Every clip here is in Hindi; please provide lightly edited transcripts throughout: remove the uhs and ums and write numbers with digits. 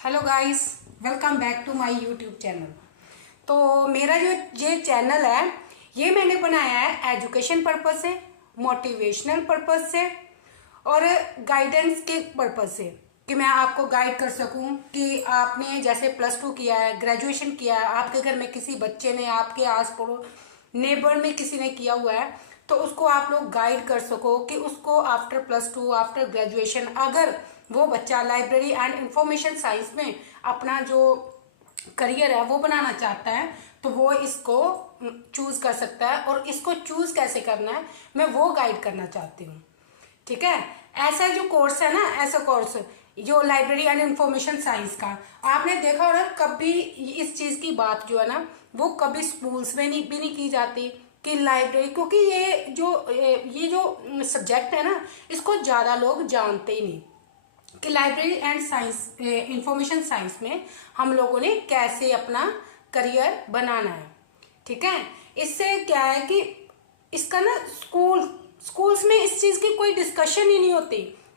Hello guys, welcome back to my YouTube channel. तो मेरा जो ये चैनल है ये मैंने बनाया है एजुकेशन पर्पज से, मोटिवेशनल पर्पज से और गाइडेंस के पर्पज से, कि मैं आपको गाइड कर सकूं कि आपने जैसे +2 किया है, ग्रेजुएशन किया है, आपके घर में किसी बच्चे ने, आपके आस पड़ोस नेबर में किसी ने किया हुआ है, तो उसको आप लोग गाइड कर सको कि उसको आफ्टर +2 आफ्टर ग्रेजुएशन अगर वो बच्चा लाइब्रेरी एंड इंफॉर्मेशन साइंस में अपना जो करियर है वो बनाना चाहता है तो वो इसको चूज कर सकता है। और इसको चूज कैसे करना है मैं वो गाइड करना चाहती हूँ। ठीक है, ऐसा जो कोर्स है ना, ऐसा कोर्स जो लाइब्रेरी एंड इंफॉर्मेशन साइंस का, आपने देखा होगा कभी इस चीज की बात जो है ना वो कभी स्कूल्स में भी नहीं की जाती कि लाइब्रेरी, क्योंकि ये जो सब्जेक्ट है ना इसको ज्यादा लोग जानते ही नहीं कि library and science information science में हम लोगों ने कैसे अपना करियर बनाना है। ठीक है, इससे क्या है कि इसका ना स्कूल्स में इस चीज की कोई डिस्कशन ही नहीं होती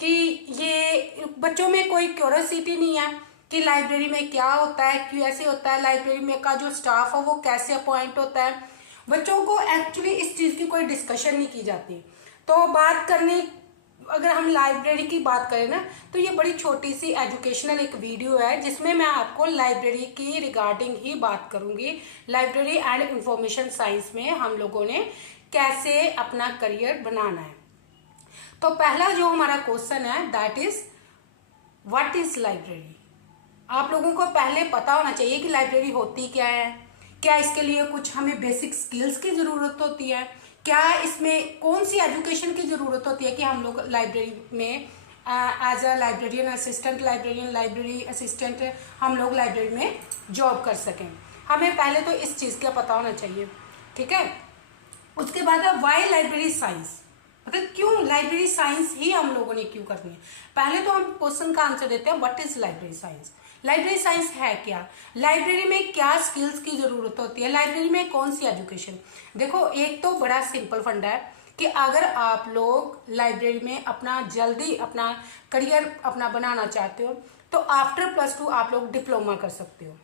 कि ये बच्चों में कोई क्यूरियोसिटी नहीं है कि लाइब्रेरी में क्या होता है, क्यों ऐसे होता है, लाइब्रेरी में का जो स्टाफ है वो कैसे अपॉइंट होता है। बच्चों को एक्चुअली इस चीज की कोई डिस्कशन नहीं की जाती। तो बात करने अगर हम लाइब्रेरी की बात करें ना तो ये बड़ी छोटी सी एजुकेशनल एक वीडियो है जिसमें मैं आपको लाइब्रेरी की रिगार्डिंग ही बात करूंगी। लाइब्रेरी एंड इंफॉर्मेशन साइंस में हम लोगों ने कैसे अपना करियर बनाना है। तो पहला जो हमारा क्वेश्चन है that is what is library. आप लोगों को पहले पता होना चाहिए कि लाइब्रेरी होती क्या है, क्या इसके लिए कुछ हमें बेसिक स्किल्स की जरूरत होती है, क्या इसमें कौन सी एजुकेशन की जरूरत होती है कि हम लोग लाइब्रेरी में as a librarian assistant, library assistant हम लोग लाइब्रेरी में जॉब कर सकें। हमें पहले तो इस चीज़ का पता होना चाहिए। ठीक है, उसके बाद है वाई लाइब्रेरी साइंस, मतलब क्यों लाइब्रेरी साइंस ही हम लोगों ने क्यों करनी है। पहले तो हम क्वेश्चन का आंसर देते हैं what is library science. Library science है क्या, लाइब्रेरी में क्या स्किल्स की जरूरत होती है, लाइब्रेरी में कौन सी एजुकेशन। देखो, एक तो बड़ा सिंपल फंडा है कि अगर आप लोग लाइब्रेरी में अपना जल्दी अपना करियर अपना बनाना चाहते हो तो आफ्टर +2 आप लोग डिप्लोमा कर सकते हो।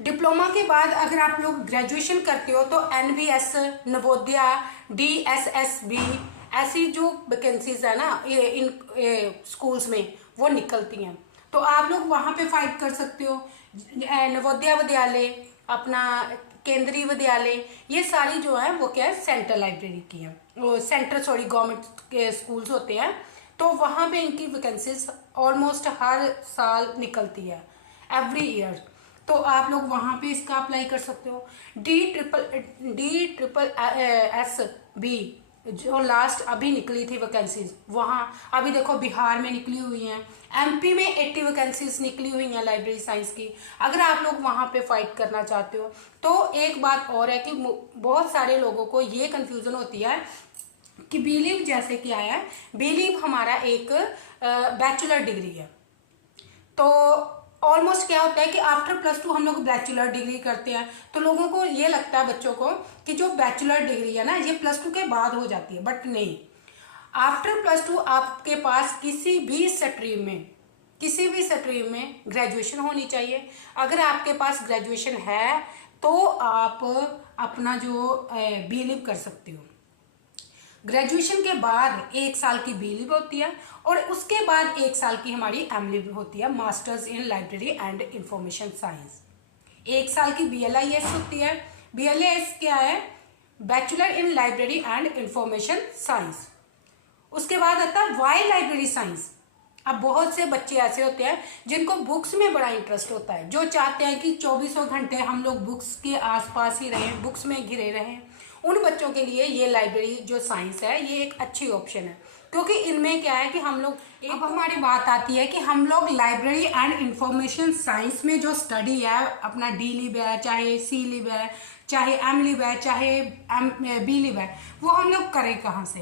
डिप्लोमा के बाद अगर आप लोग ग्रेजुएशन करते हो तो NVS, नवोदया, DSSB ऐसी जो वैकेंसीज है ना इन स्कूल्स में वो निकलती हैं, तो आप लोग वहां पे फाइट कर सकते हो। नवोदया विद्यालय, अपना केंद्रीय विद्यालय, ये सारी जो है वो क्या है सेंट्रल लाइब्रेरी की है, वो सेंट्रल गवर्नमेंट के स्कूल्स होते हैं, तो वहां पे इनकी वैकेंसीज ऑलमोस्ट हर साल निकलती है, एवरी ईयर। तो आप लोग वहां पे इसका अप्लाई कर सकते हो। DSSB जो लास्ट अभी निकली थी वैकेंसीज, वहां अभी देखो बिहार में निकली हुई हैं, MP में 80 वैकेंसीज निकली हुई हैं लाइब्रेरी साइंस की। अगर आप लोग वहां पे फाइट करना चाहते हो तो एक बात और है कि बहुत सारे लोगों को ये कंफ्यूजन होती है कि बीलीव जैसे क्या है, बीलीव हमारा एक बैचलर डिग्री है। तो ऑलमोस्ट क्या होता है कि आफ्टर +2 हम लोग बैचलर डिग्री करते हैं, तो लोगों को ये लगता है बच्चों को कि जो बैचलर डिग्री है ना ये +2 के बाद हो जाती है, बट नहीं। आफ्टर +2 आपके पास किसी भी स्ट्रीम में ग्रेजुएशन होनी चाहिए। अगर आपके पास ग्रेजुएशन है तो आप अपना जो बीलिव कर सकते हो। ग्रेजुएशन के बाद 1 साल की बीलिव होती है और उसके बाद 1 साल की हमारी एमलिव होती है, masters in library and information science. 1 साल की BLIS होती है। BLIS क्या है, bachelor in library and information science. उसके बाद आता है वाई लाइब्रेरी साइंस। अब बहुत से बच्चे ऐसे होते हैं जिनको बुक्स में बड़ा इंटरेस्ट होता है, जो चाहते हैं कि 24 घंटे हम लोग बुक्स के आसपास ही रहें, बुक्स में घिरे रहें। उन बच्चों के लिए ये लाइब्रेरी जो साइंस है ये एक अच्छी ऑप्शन है, क्योंकि इनमें क्या है कि हम लोग, अब हमारी बात आती है कि हम लोग लाइब्रेरी एंड इंफॉर्मेशन साइंस में जो स्टडी है, अपना DLib है, चाहे CLib है, चाहे MLib है, चाहे BLib है, वो हम लोग करें कहाँ से।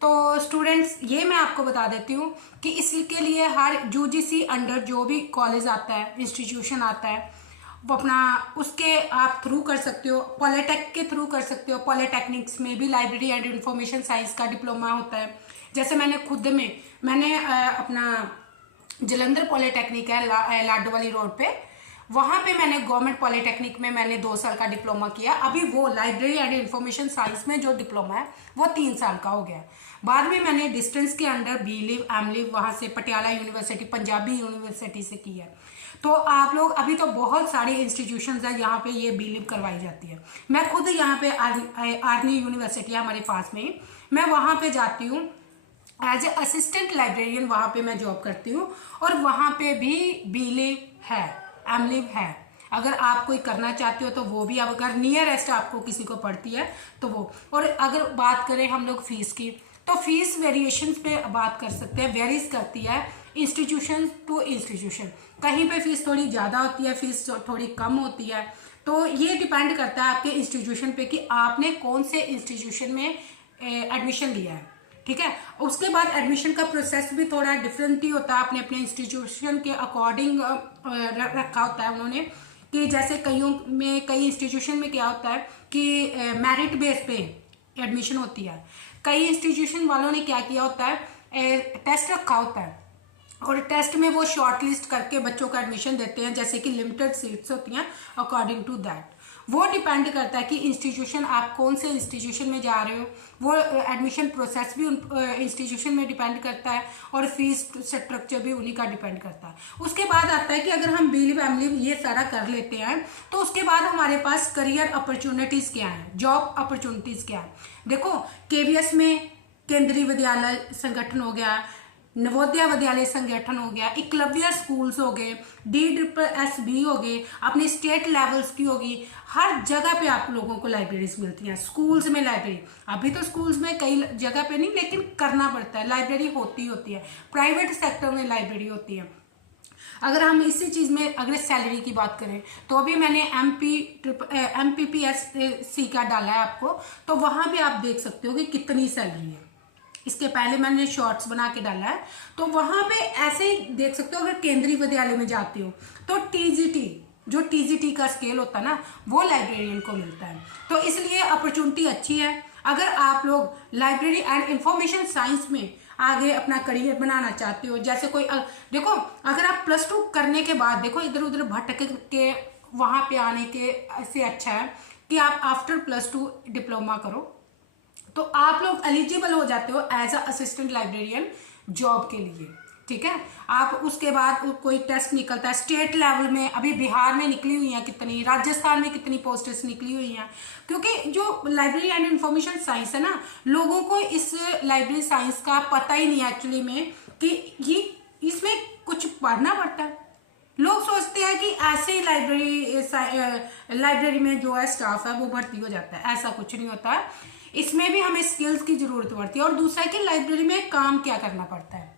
तो स्टूडेंट्स ये मैं आपको बता देती हूँ कि इसके लिए हर UGC अंडर जो भी कॉलेज आता है, इंस्टीट्यूशन आता है, वो अपना उसके आप थ्रू कर सकते हो, पॉलिटेक के थ्रू कर सकते हो। पॉलिटेक्निक्स में भी लाइब्रेरी एंड इंफॉर्मेशन साइंस का डिप्लोमा होता है। जैसे मैंने अपना जलंधर पॉलीटेक्निक है लाडो वाली रोड पे, वहाँ पे मैंने गवर्नमेंट पॉलीटेक्निक में मैंने 2 साल का डिप्लोमा किया। अभी वो लाइब्रेरी एंड इंफॉर्मेशन साइंस में जो डिप्लोमा है वो 3 साल का हो गया। बाद में मैंने डिस्टेंस के under B lib M lib वहाँ से पटियाला यूनिवर्सिटी पंजाबी यूनिवर्सिटी से की है। तो आप लोग अभी तो बहुत सारी इंस्टीट्यूशंस है यहाँ पे ये बी लिव करवाई जाती है। मैं खुद यहाँ पे आर्मी यूनिवर्सिटी है हमारे पास में ही, मैं वहाँ पे जाती हूँ एज ए असिस्टेंट लाइब्रेरियन, वहाँ पे मैं जॉब करती हूँ और वहाँ पे भी बी लिव है एम लिव है। अगर आप कोई करना चाहते हो तो वो भी, अगर नियरेस्ट आपको किसी को पड़ती है तो वो। और अगर बात करें हम लोग फीस की, तो फीस वेरिएशन पे बात कर सकते हैं, वेरीज करती है इंस्टीट्यूशन टू इंस्टीट्यूशन। कहीं पे फीस थोड़ी ज़्यादा होती है, फीस थोड़ी कम होती है। तो ये डिपेंड करता है आपके इंस्टीट्यूशन पे कि आपने कौन से इंस्टीट्यूशन में एडमिशन लिया है, ठीक है। उसके बाद एडमिशन का प्रोसेस भी थोड़ा डिफरेंट ही होता है, अपने अपने इंस्टीट्यूशन के अकॉर्डिंग रखा होता है उन्होंने। कि जैसे कई इंस्टीट्यूशन में क्या होता है कि मेरिट बेस पे एडमिशन होती है। कई इंस्टीट्यूशन वालों ने क्या किया होता है, टेस्ट रखा होता है और टेस्ट में वो शॉर्ट लिस्ट करके बच्चों का एडमिशन देते हैं, जैसे कि लिमिटेड सीट्स होती हैं अकॉर्डिंग टू दैट। वो डिपेंड करता है कि इंस्टीट्यूशन, आप कौन से इंस्टीट्यूशन में जा रहे हो, वो एडमिशन प्रोसेस भी उन इंस्टीट्यूशन में डिपेंड करता है और फीस स्ट्रक्चर भी उन्हीं का डिपेंड करता है। उसके बाद आता है कि अगर हम बी लिव एम लिव ये सारा कर लेते हैं तो उसके बाद हमारे पास करियर अपॉर्चुनिटीज़ क्या हैं, जॉब अपॉर्चुनिटीज़ क्या है। देखो केवीएस में केंद्रीय विद्यालय संगठन हो गया, नवोदय विद्यालय संगठन हो गया, एकलव्य स्कूल्स हो गए, DSSB हो गए, अपने स्टेट लेवल्स की होगी। हर जगह पे आप लोगों को लाइब्रेरीज मिलती हैं। स्कूल्स में लाइब्रेरी, अभी तो स्कूल्स में कई जगह पे नहीं, लेकिन करना पड़ता है, लाइब्रेरी होती है। प्राइवेट सेक्टर में लाइब्रेरी होती है। अगर हम इसी चीज़ में अगर सैलरी की बात करें तो अभी मैंने MPPSC का डाला है आपको, तो वहाँ भी आप देख सकते हो कि कितनी सैलरी है। इसके पहले मैंने शॉर्ट्स बना के डाला है, तो वहाँ पे ऐसे ही देख सकते हो। अगर केंद्रीय विद्यालय में जाते हो तो TGT, जो TGT का स्केल होता है ना, वो लाइब्रेरियन को मिलता है। तो इसलिए अपॉर्चुनिटी अच्छी है। अगर आप लोग लाइब्रेरी एंड इंफॉर्मेशन साइंस में आगे अपना करियर बनाना चाहते हो, जैसे कोई देखो, अगर आप +2 करने के बाद देखो इधर उधर भटक के वहाँ पे आने के से अच्छा है कि आप आफ्टर +2 डिप्लोमा करो, तो आप लोग एलिजिबल हो जाते हो as a assistant librarian job के लिए, ठीक है। आप उसके बाद कोई टेस्ट निकलता है स्टेट लेवल में, अभी बिहार में निकली हुई हैं कितनी, राजस्थान में कितनी पोस्टेस निकली हुई हैं। क्योंकि जो लाइब्रेरी एंड इंफॉर्मेशन साइंस है ना, लोगों को इस लाइब्रेरी साइंस का पता ही नहीं एक्चुअली में कि ये इसमें कुछ पढ़ना पड़ता है। लोग सोचते हैं कि ऐसे ही लाइब्रेरी में जो है स्टाफ है वो भर्ती हो जाता है, ऐसा कुछ नहीं होता है। इसमें भी हमें स्किल्स की जरूरत पड़ती है। और दूसरा कि लाइब्रेरी में काम क्या करना पड़ता है,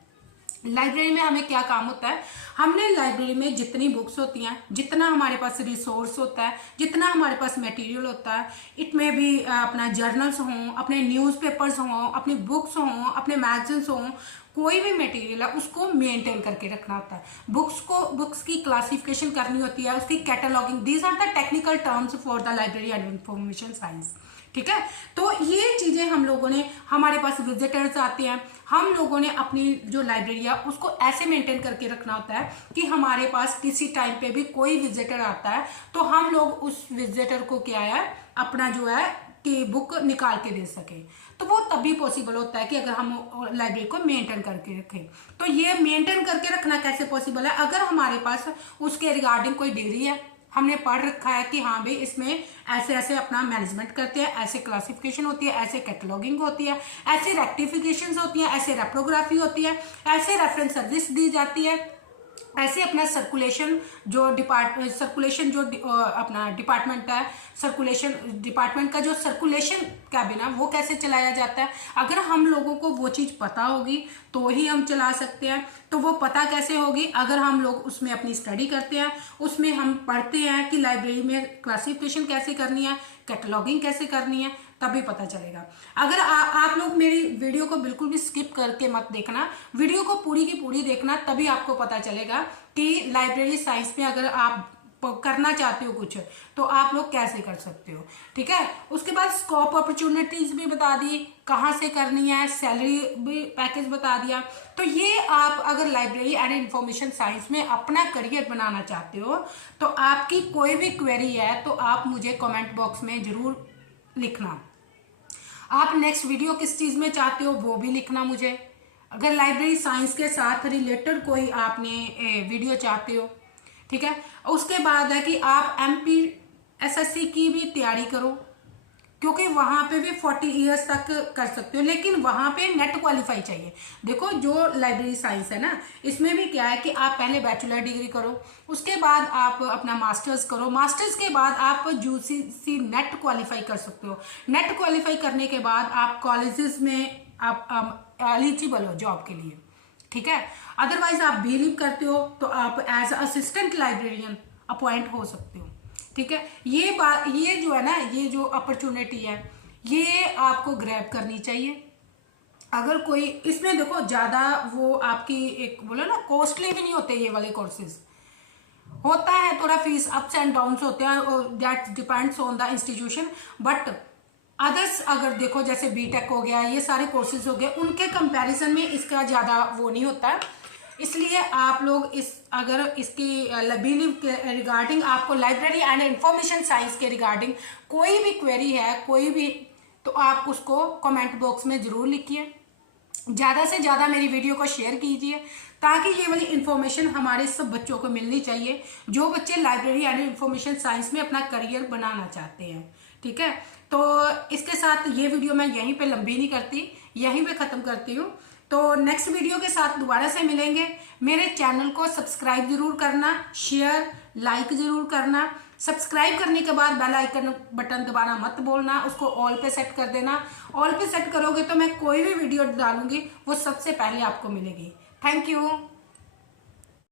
लाइब्रेरी में हमें क्या काम होता है। हमने लाइब्रेरी में जितनी बुक्स होती हैं, जितना हमारे पास रिसोर्स होता है, जितना हमारे पास मटेरियल होता है, इसमें भी अपना जर्नल्स हों, अपने न्यूज़पेपर्स हों, अपनी बुक्स हों, अपने मैगजीन्स हों, कोई भी मटेरियल है उसको मेंटेन करके रखना होता है। बुक्स की क्लासिफिकेशन करनी होती है, उसकी cataloguing. These are the technical terms for the library and information science, ठीक है। तो ये चीज़ें हम लोगों ने, हमारे पास विजिटर्स आते हैं, हम लोगों ने अपनी जो लाइब्रेरी है उसको ऐसे मेंटेन करके रखना होता है कि हमारे पास किसी टाइम पे भी कोई विजिटर आता है तो हम लोग उस विजिटर को क्या है, अपना जो है कि बुक निकाल के दे सके। तो वो तभी पॉसिबल होता है कि अगर हम लाइब्रेरी को मेंटेन करके रखें। तो ये मेंटेन करके रखना कैसे पॉसिबल है, अगर हमारे पास उसके रिगार्डिंग कोई डिग्री है, हमने पढ़ रखा है कि हाँ भाई इसमें ऐसे ऐसे अपना मैनेजमेंट करते हैं, ऐसे क्लासिफिकेशन होती है, ऐसे कैटलॉगिंग होती है, ऐसे रेक्टिफिकेशंस होती है, ऐसे रेप्रोग्राफी होती है, ऐसे रेफरेंस सर्विस दी जाती है, ऐसे अपना सर्कुलेशन जो अपना डिपार्टमेंट है, सर्कुलेशन डिपार्टमेंट का जो सर्कुलेशन कैबिन है वो कैसे चलाया जाता है। अगर हम लोगों को वो चीज़ पता होगी तो ही हम चला सकते हैं। तो वो पता कैसे होगी, अगर हम लोग उसमें अपनी स्टडी करते हैं, उसमें हम पढ़ते हैं कि लाइब्रेरी में क्लासिफिकेशन कैसे करनी है, कैटलॉगिंग कैसे करनी है, तभी पता चलेगा। अगर आप लोग मेरी वीडियो को बिल्कुल भी स्किप करके मत देखना, वीडियो को पूरी की पूरी देखना, तभी आपको पता चलेगा कि लाइब्रेरी साइंस में अगर आप करना चाहते हो कुछ, तो आप लोग कैसे कर सकते हो। ठीक है, उसके बाद स्कोप अपॉर्चुनिटीज भी बता दी, कहाँ से करनी है, सैलरी भी पैकेज बता दिया। तो ये आप अगर लाइब्रेरी एंड इंफॉर्मेशन साइंस में अपना करियर बनाना चाहते हो, तो आपकी कोई भी क्वेरी है तो आप मुझे कमेंट बॉक्स में जरूर लिखना। आप नेक्स्ट वीडियो किस चीज में चाहते हो वो भी लिखना मुझे। अगर लाइब्रेरी साइंस के साथ रिलेटेड कोई आपने वीडियो चाहते हो, ठीक है। उसके बाद है कि आप MPSSC की भी तैयारी करो, क्योंकि वहां पे भी 40 इयर्स तक कर सकते हो, लेकिन वहां पे नेट क्वालिफाई चाहिए। देखो जो लाइब्रेरी साइंस है ना, इसमें भी क्या है कि आप पहले बैचलर डिग्री करो, उसके बाद आप अपना मास्टर्स करो, मास्टर्स के बाद आप UGC नेट क्वालिफाई कर सकते हो। नेट क्वालिफाई करने के बाद आप कॉलेजेस में आप एलिजिबल हो जॉब के लिए, ठीक है। अदरवाइज आप बिलीव करते हो तो आप एज असिस्टेंट लाइब्रेरियन अपॉइंट हो सकते हो, ठीक है। ये बात, ये जो है ना, ये जो अपॉर्चुनिटी है ये आपको ग्रैब करनी चाहिए। अगर कोई इसमें देखो ज्यादा वो आपकी एक बोलो ना कॉस्टली भी नहीं होते ये वाले कोर्सेज, होता है थोड़ा फीस अप्स एंड डाउन्स होते हैं, that depends on the institution. But others अगर देखो जैसे बीटेक हो गया, ये सारे कोर्सेज हो गए, उनके कंपैरिजन में इसका ज़्यादा वो नहीं होता। इसलिए आप लोग इस अगर इसकी बिलीव के रिगार्डिंग आपको लाइब्रेरी एंड इंफॉर्मेशन साइंस के रिगार्डिंग कोई भी क्वेरी है, कोई भी, तो आप उसको कमेंट बॉक्स में ज़रूर लिखिए। ज़्यादा से ज़्यादा मेरी वीडियो को शेयर कीजिए, ताकि ये वाली इन्फॉर्मेशन हमारे सब बच्चों को मिलनी चाहिए जो बच्चे लाइब्रेरी एंड इंफॉर्मेशन साइंस में अपना करियर बनाना चाहते हैं, ठीक है। तो इसके साथ ये वीडियो मैं यहीं पे लंबी नहीं करती, यहीं पे ख़त्म करती हूँ। तो नेक्स्ट वीडियो के साथ दोबारा से मिलेंगे। मेरे चैनल को सब्सक्राइब जरूर करना, शेयर लाइक जरूर करना। सब्सक्राइब करने के बाद बेल आइकन बटन दबाना मत बोलना, उसको ऑल पे सेट कर देना। ऑल पे सेट करोगे तो मैं कोई भी वीडियो डालूंगी वो सबसे पहले आपको मिलेगी। Thank you.